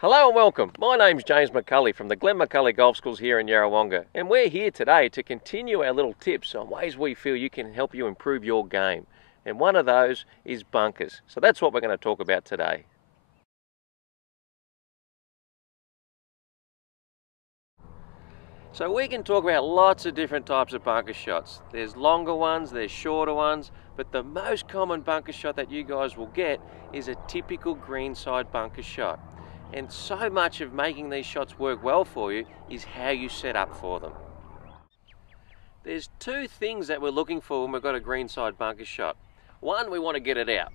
Hello and welcome. My name's James McCully from the McCully Golf Schools here in Yarrawonga, and we're here today to continue our little tips on ways we feel you can help you improve your game. And one of those is bunkers. So that's what we're going to talk about today. So we can talk about lots of different types of bunker shots. There's longer ones, there's shorter ones, but the most common bunker shot that you guys will get is a typical greenside bunker shot. And so much of making these shots work well for you is how you set up for them. There's two things that we're looking for when we've got a greenside bunker shot. One, we want to get it out.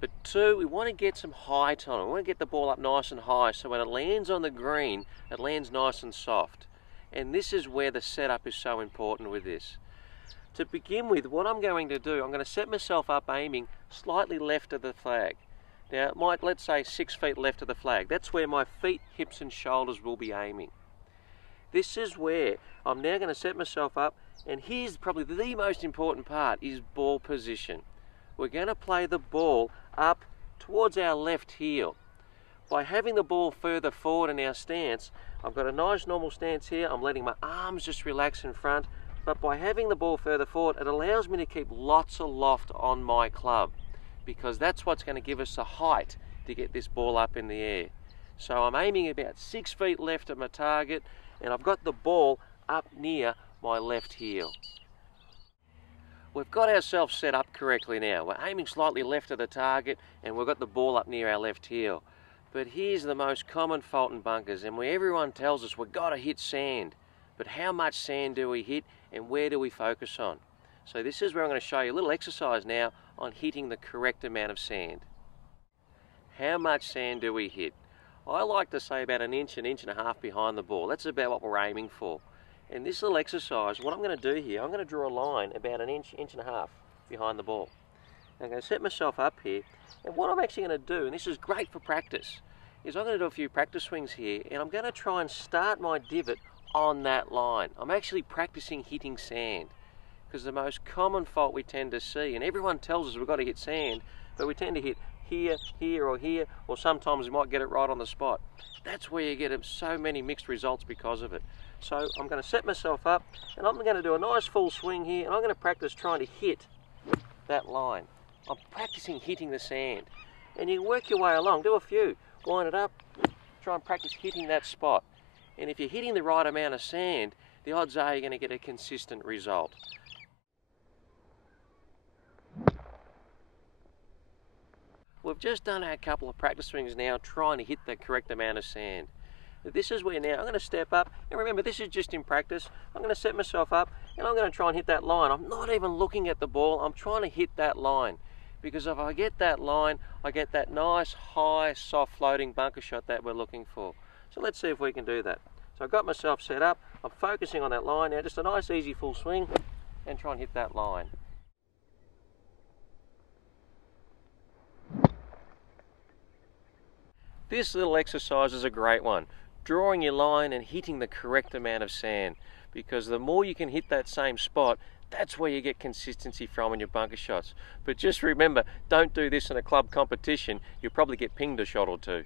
But two, we want to get some height on it. We want to get the ball up nice and high so when it lands on the green, it lands nice and soft. And this is where the setup is so important with this. To begin with, what I'm going to do, I'm going to set myself up aiming slightly left of the flag. Now, let's say 6 feet left of the flag. That's where my feet, hips and shoulders will be aiming. This is where I'm now going to set myself up, and here's probably the most important part, is ball position. We're going to play the ball up towards our left heel. By having the ball further forward in our stance, I've got a nice normal stance here. I'm letting my arms just relax in front, but by having the ball further forward, it allows me to keep lots of loft on my club, because that's what's going to give us the height to get this ball up in the air. So I'm aiming about 6 feet left of my target, and I've got the ball up near my left heel. We've got ourselves set up correctly now. We're aiming slightly left of the target, and we've got the ball up near our left heel. But here's the most common fault in bunkers, and where everyone tells us we've got to hit sand. But how much sand do we hit, and where do we focus on? So this is where I'm going to show you a little exercise now on hitting the correct amount of sand. How much sand do we hit? I like to say about an inch and a half behind the ball. That's about what we're aiming for. And this little exercise, what I'm going to do here, I'm going to draw a line about an inch and a half behind the ball. I'm going to set myself up here, and what I'm actually going to do, and this is great for practice, is I'm going to do a few practice swings here, and I'm going to try and start my divot on that line. I'm actually practicing hitting sand, because the most common fault we tend to see, and everyone tells us we've got to hit sand, but we tend to hit here, here, or sometimes we might get it right on the spot. That's where you get so many mixed results because of it. So I'm going to set myself up, and I'm going to do a nice full swing here, and I'm going to practice trying to hit that line. I'm practicing hitting the sand. And you work your way along, do a few, wind it up, try and practice hitting that spot. And if you're hitting the right amount of sand, the odds are you're going to get a consistent result. We've just done a couple of practice swings now trying to hit the correct amount of sand. This is where now I'm going to step up, and remember this is just in practice. I'm going to set myself up and I'm going to try and hit that line. I'm not even looking at the ball, I'm trying to hit that line. Because if I get that line, I get that nice, high, soft floating bunker shot that we're looking for. So let's see if we can do that. So I've got myself set up, I'm focusing on that line now, just a nice easy full swing, and try and hit that line. This little exercise is a great one. Drawing your line and hitting the correct amount of sand. Because the more you can hit that same spot, that's where you get consistency from in your bunker shots. But just remember, don't do this in a club competition. You'll probably get pinged a shot or two.